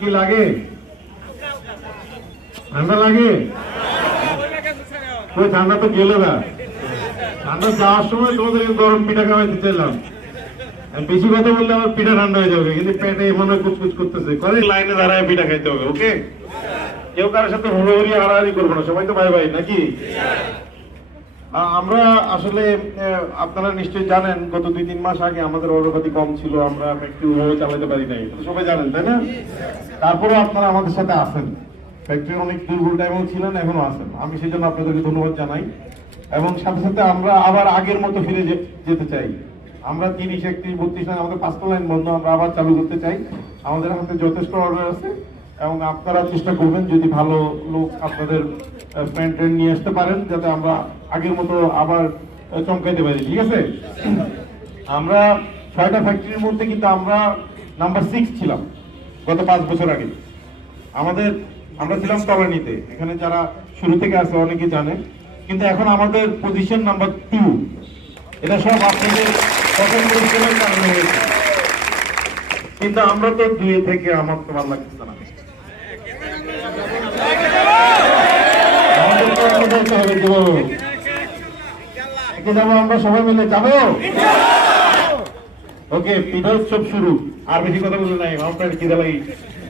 কি লাগে? ঠান্ডা লাগে? ওই ঠান্ডা তো গেল না। ঠান্ডা যাওয়ার সময় তোমাদের গরম পিঠা খাওয়াইতে চাইলাম। বেশি কথা বললে আমার পিঠা ঠান্ডা হয়ে যাবে, কিন্তু পেটে মনে হয় কুচকুচ করতেছে। করে লাইনে দাঁড়ায় পিঠা খাইতে হবে। ওকে, কেউ কারোর সাথে হুড়োহুড়ি হারাহারি করবো না, সবাই তো ভাই ভাই নাকি? আমরা আসলে আপনারা নিশ্চয়ই জানেন গত 2-3 মাস আগে আমাদের অগ্রগতি কম ছিল, আমরা ফ্যাক্টরি ওভাবে চালাতে পারি নাই, সবাই জানেন তাই না? তারপরে আপনারা আমাদের সাথে আছেন, ফ্যাক্টরি অনেক দুর্বল টাইমেও ছিলেন, এখনো আছেন। আমি সেই জন্য আপনাদেরকে ধন্যবাদ জানাই। এবং সাথে সাথে আমরা আবার আগের মতো ফিরে যেতে চাই। আমরা 30, 31, 32 আমাদের 5টা লাইন বন্ধ, আমরা আবার চালু করতে চাই। আমাদের হাতে যথেষ্ট অর্ডার আছে এবং আপনারা চেষ্টা করবেন যদি ভালো লোক আপনাদের ফ্রেন্ড নিয়ে আসতে পারেন, যাতে আমরা আগের মতো আবার চমকাইতে পারি। ঠিক আছে? আমরা 6টা ফ্যাক্টরির মধ্যে কিন্তু আমরা নাম্বার 6 ছিলাম গত 5 বছর আগে। আমরা ছিলাম তলানিতে, এখানে যারা শুরু থেকে আছে অনেকে জানে, কিন্তু এখন আমাদের পজিশন নাম্বার 2। এটা সব আপনাদের পছন্দের কারণে হয়েছে, কিন্তু আমরা তো 2 থেকে আমার তো ভালো লাগছে না। আমরা সবাই মিলে যাবো। ওকে, পিঠা উৎসব শুরু। আর বেশি কথা বলে নাই, আমার কি লাগে।